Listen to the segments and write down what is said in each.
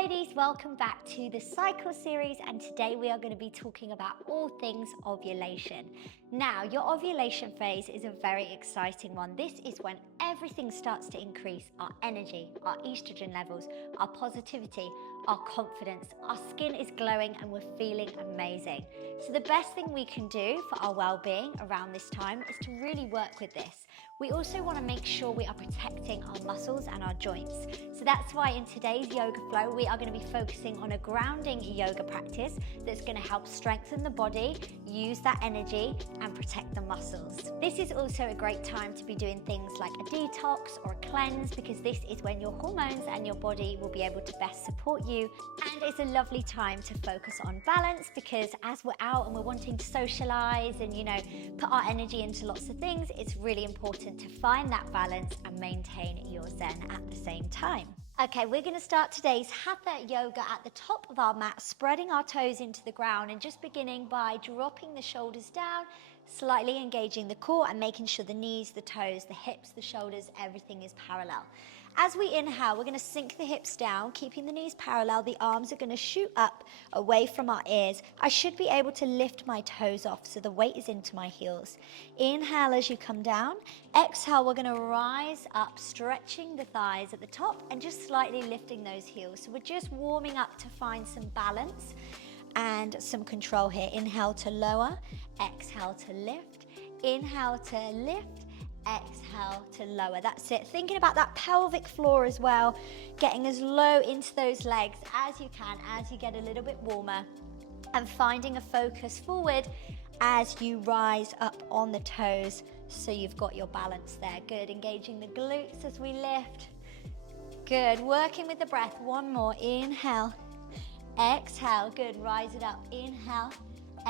ladies, welcome back to the cycle series, and today we are going to be talking about all things ovulation. Now, your ovulation phase is a very exciting one. This is when everything starts to increase: our energy, our estrogen levels, our positivity, our confidence, our skin is glowing and we're feeling amazing. So the best thing we can do for our well-being around this time is to really work with this. We also want to make sure we are protecting our muscles and our joints. So that's why in today's yoga flow, we are going to be focusing on a grounding yoga practice that's going to help strengthen the body, use that energy, and protect the muscles. This is also a great time to be doing things like a detox or a cleanse, because this is when your hormones and your body will be able to best support you. And it's a lovely time to focus on balance, because as we're out and we're wanting to socialize and, put our energy into lots of things, it's really important to find that balance and maintain your zen at the same time. Okay, we're going to start today's Hatha yoga at the top of our mat, spreading our toes into the ground and just beginning by dropping the shoulders down, slightly engaging the core and making sure the knees, the toes, the hips, the shoulders, everything is parallel. As we inhale, we're going to sink the hips down, keeping the knees parallel. The arms are going to shoot up away from our ears. I should be able to lift my toes off so the weight is into my heels. Inhale as you come down. Exhale, we're going to rise up, stretching the thighs at the top and just slightly lifting those heels. So we're just warming up to find some balance and some control here. Inhale to lower, exhale to lift, inhale to lift, exhale to lower. That's it. Thinking about that pelvic floor as well, getting as low into those legs as you can as you get a little bit warmer, and finding a focus forward as you rise up on the toes so you've got your balance there. Good. Engaging the glutes as we lift. Good. Working with the breath. One more. Inhale, exhale. Good. Rise it up. Inhale,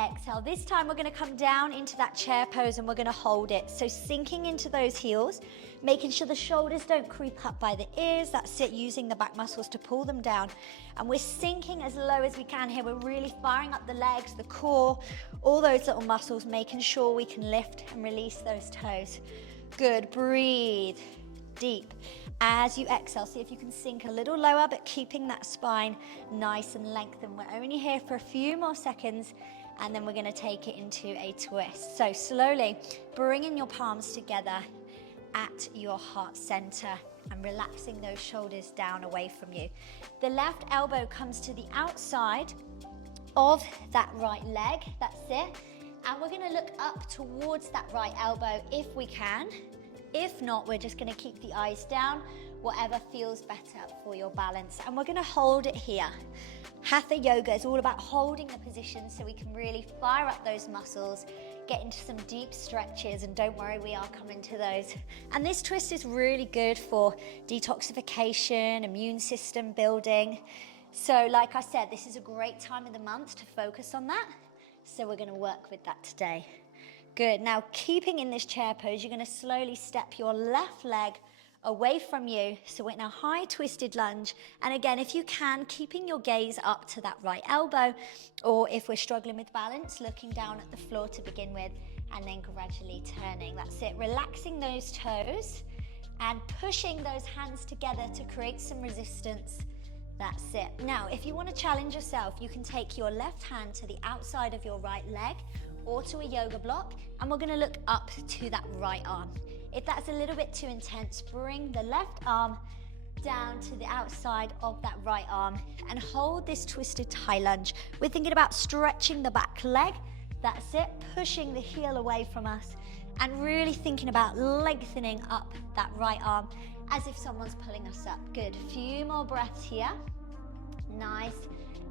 exhale. This time we're going to come down into that chair pose and we're going to hold it. So sinking into those heels, making sure the shoulders don't creep up by the ears. That's it, using the back muscles to pull them down. And we're sinking as low as we can here. We're really firing up the legs, the core, all those little muscles, making sure we can lift and release those toes. Good. Breathe deep. As you exhale, see if you can sink a little lower, but keeping that spine nice and lengthened. We're only here for a few more seconds, and then we're going to take it into a twist. So slowly bringing your palms together at your heart center and relaxing those shoulders down away from you. The left elbow comes to the outside of that right leg. That's it. And we're going to look up towards that right elbow if we can. If not, we're just going to keep the eyes down, whatever feels better for your balance. And we're going to hold it here. Hatha yoga is all about holding the position so we can really fire up those muscles, get into some deep stretches, and don't worry, we are coming to those. And this twist is really good for detoxification, immune system building. So like I said, this is a great time of the month to focus on that. So we're going to work with that today. Good. Now, keeping in this chair pose, you're going to slowly step your left leg away from you. So we're in a high twisted lunge. And again, if you can, keeping your gaze up to that right elbow, or if we're struggling with balance, looking down at the floor to begin with, and then gradually turning. That's it. Relaxing those toes and pushing those hands together to create some resistance. That's it. Now, if you want to challenge yourself, you can take your left hand to the outside of your right leg or to a yoga block, and we're going to look up to that right arm. If that's a little bit too intense, bring the left arm down to the outside of that right arm and hold this twisted high lunge. We're thinking about stretching the back leg. That's it, pushing the heel away from us and really thinking about lengthening up that right arm as if someone's pulling us up. Good. Few more breaths here. Nice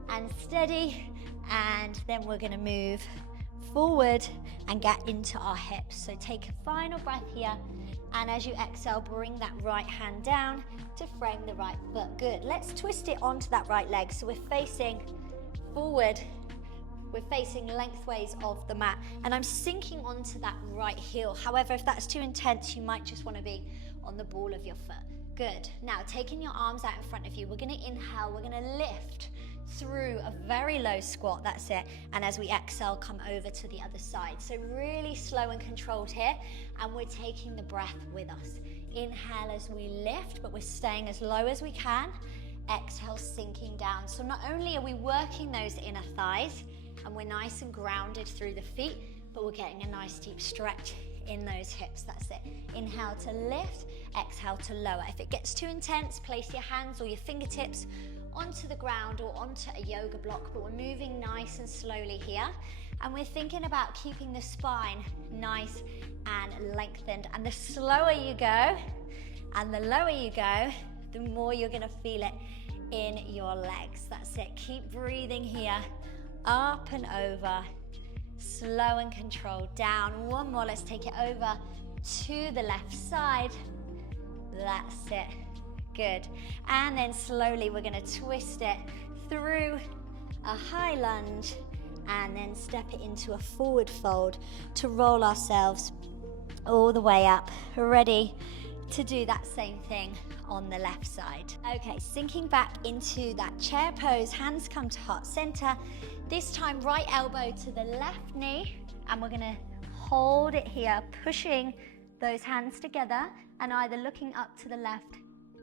and steady. And then we're going to move forward and get into our hips. So take a final breath here, and as you exhale, bring that right hand down to frame the right foot. Good. Let's twist it onto that right leg. So we're facing forward, we're facing lengthways of the mat, and I'm sinking onto that right heel. However, if that's too intense, you might just want to be on the ball of your foot. Good. Now, taking your arms out in front of you, we're going to inhale, we're going to lift through a very low squat. That's it. And as we exhale, come over to the other side. So really slow and controlled here, and we're taking the breath with us. Inhale as we lift, but we're staying as low as we can. Exhale, sinking down. So not only are we working those inner thighs and we're nice and grounded through the feet, but we're getting a nice deep stretch in those hips. That's it. Inhale to lift, exhale to lower. If it gets too intense, place your hands or your fingertips onto the ground or onto a yoga block, but we're moving nice and slowly here. And we're thinking about keeping the spine nice and lengthened. And the slower you go and the lower you go, the more you're gonna feel it in your legs. That's it. Keep breathing here. Up and over. Slow and controlled. Down. One more. Let's take it over to the left side. That's it. Good. And then slowly we're gonna twist it through a high lunge and then step it into a forward fold to roll ourselves all the way up. Ready to do that same thing on the left side. Okay, sinking back into that chair pose, hands come to heart center. This time, right elbow to the left knee, and we're gonna hold it here, pushing those hands together and either looking up to the left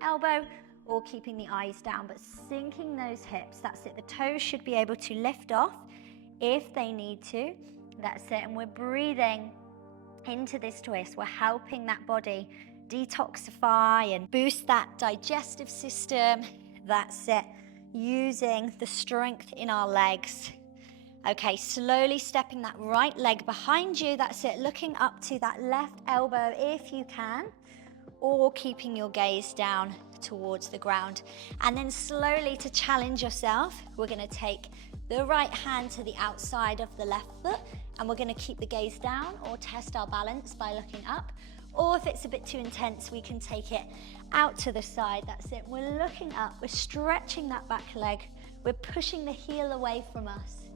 elbow or keeping the eyes down, but sinking those hips. That's it. The toes should be able to lift off if they need to. That's it. And we're breathing into this twist. We're helping that body detoxify and boost that digestive system. That's it. Using the strength in our legs. Okay, slowly stepping that right leg behind you. That's it. Looking up to that left elbow if you can, or keeping your gaze down towards the ground. And then slowly, to challenge yourself, we're going to take the right hand to the outside of the left foot, and we're going to keep the gaze down or test our balance by looking up. Or if it's a bit too intense, we can take it out to the side. That's it. We're looking up. We're stretching that back leg. We're pushing the heel away from us.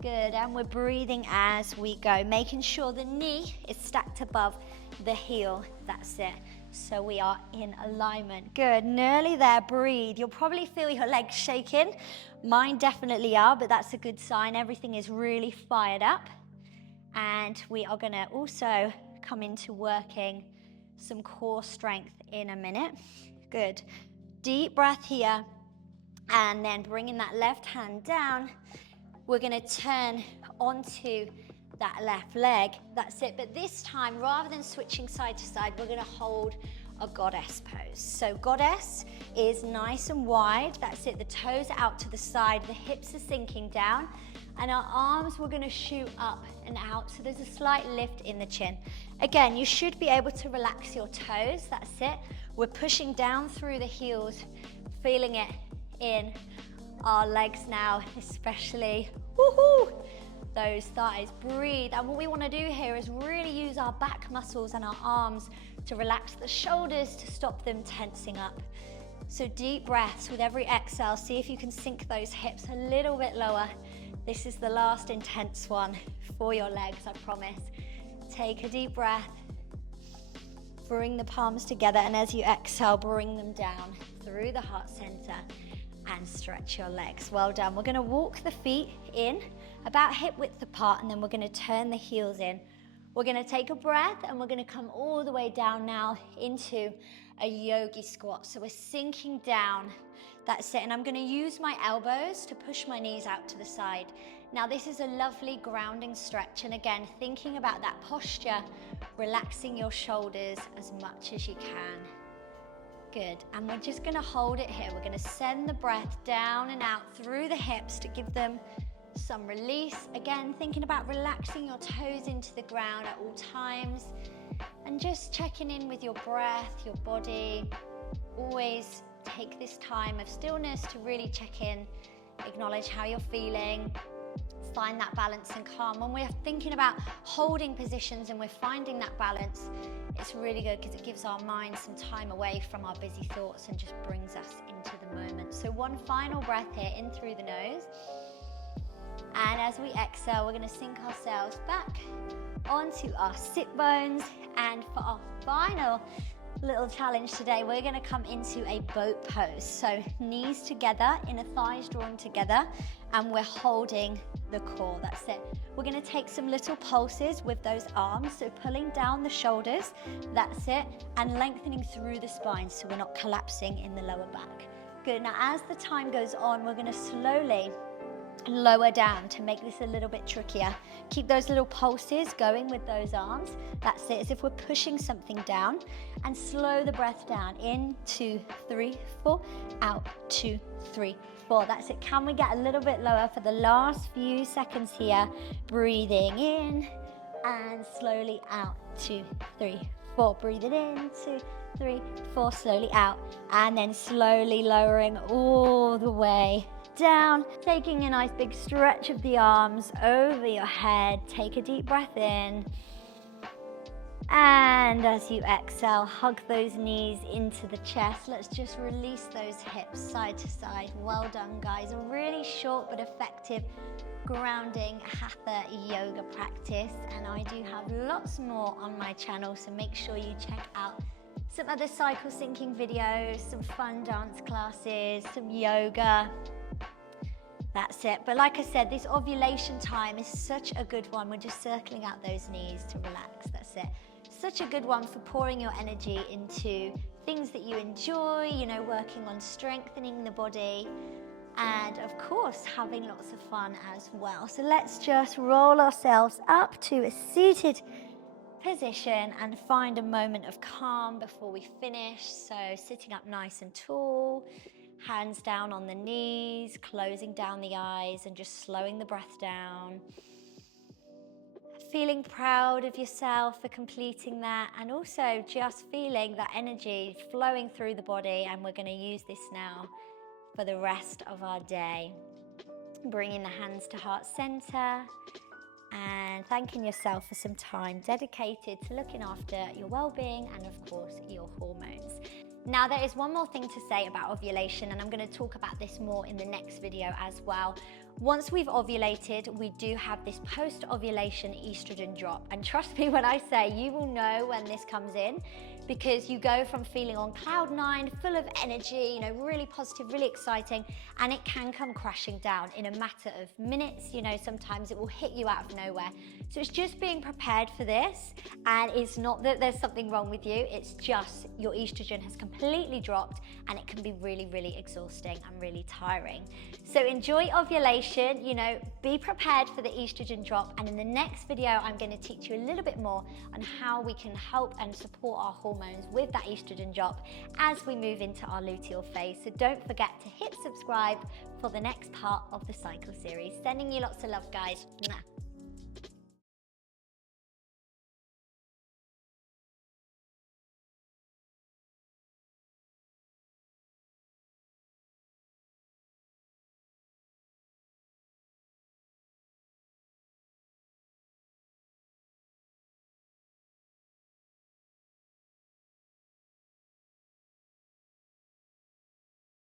Good. And we're breathing as we go, making sure the knee is stacked above the heel. That's it. So we are in alignment. Good. Nearly there. Breathe. You'll probably feel your legs shaking. Mine definitely are, but that's a good sign. Everything is really fired up. And we are going to also come into working some core strength in a minute. Good. Deep breath here. And then bringing that left hand down, we're going to turn onto that left leg. That's it. But this time, rather than switching side to side, we're going to hold a goddess pose. So goddess is nice and wide. That's it. The toes are out to the side. The hips are sinking down. And our arms, we're going to shoot up and out. So there's a slight lift in the chin. Again, you should be able to relax your toes. That's it. We're pushing down through the heels, feeling it in our legs now, especially woohoo, those thighs. Breathe. And what we want to do here is really use our back muscles and our arms to relax the shoulders to stop them tensing up. So deep breaths with every exhale. See if you can sink those hips a little bit lower. This is the last intense one for your legs, I promise. Take a deep breath. Bring the palms together, and as you exhale, bring them down through the heart center and stretch your legs. Well done. We're going to walk the feet in about hip width apart, and then we're going to turn the heels in. We're going to take a breath, and we're going to come all the way down now into a yogi squat. So we're sinking down. That's it. And I'm going to use my elbows to push my knees out to the side. Now this is a lovely grounding stretch. And again, thinking about that posture, relaxing your shoulders as much as you can. Good. And we're just going to hold it here. We're going to send the breath down and out through the hips to give them some release. Again, thinking about relaxing your toes into the ground at all times. And just checking in with your breath, your body. Always take this time of stillness to really check in, acknowledge how you're feeling, find that balance and calm. When we're thinking about holding positions and we're finding that balance, it's really good because it gives our mind some time away from our busy thoughts and just brings us into the moment. So one final breath here, in through the nose. And as we exhale, we're going to sink ourselves back onto our sit bones. And for our final little challenge today, we're going to come into a boat pose. So knees together, inner thighs drawn together, and we're holding the core. That's it. We're going to take some little pulses with those arms, so pulling down the shoulders, that's it, and lengthening through the spine so we're not collapsing in the lower back. Good. Now, as the time goes on, we're going to slowly lower down to make this a little bit trickier. Keep those little pulses going with those arms. That's it, as if we're pushing something down. And slow the breath down. In, 2, 3, 4. Out, 2, 3, 4. That's it. Can we get a little bit lower for the last few seconds here? Breathing in and slowly out. 2, 3, 4. Breathe it in. 2, 3, 4. Slowly out. And then slowly lowering all the way down, taking a nice big stretch of the arms over your head. Take a deep breath in, and as you exhale, hug those knees into the chest. Let's just release those hips side to side. Well done, guys. A really short but effective grounding hatha yoga practice, and I do have lots more on my channel, so make sure you check out some other cycle syncing videos, some fun dance classes, some yoga. That's it. But like I said, this ovulation time is such a good one. We're just circling out those knees to relax. That's it. Such a good one for pouring your energy into things that you enjoy, you know, working on strengthening the body, and of course, having lots of fun as well. So let's just roll ourselves up to a seated position and find a moment of calm before we finish. So sitting up nice and tall, hands down on the knees, closing down the eyes and just slowing the breath down. Feeling proud of yourself for completing that, and also just feeling that energy flowing through the body. And we're going to use this now for the rest of our day. Bringing the hands to heart center and thanking yourself for some time dedicated to looking after your well-being and of course your hormones. Now, there is one more thing to say about ovulation, and I'm going to talk about this more in the next video as well. Once we've ovulated, we do have this post-ovulation estrogen drop. And trust me when I say you will know when this comes in, because you go from feeling on cloud nine, full of energy, you know, really positive, really exciting, and it can come crashing down in a matter of minutes. You know, sometimes it will hit you out of nowhere. So it's just being prepared for this, and it's not that there's something wrong with you, it's just your estrogen has completely dropped, and it can be really, really exhausting and really tiring. So enjoy ovulation, you know, be prepared for the estrogen drop, and in the next video I'm going to teach you a little bit more on how we can help and support our hormones with that estrogen drop as we move into our luteal phase. So don't forget to hit subscribe for the next part of the cycle series. Sending you lots of love, guys. Mwah.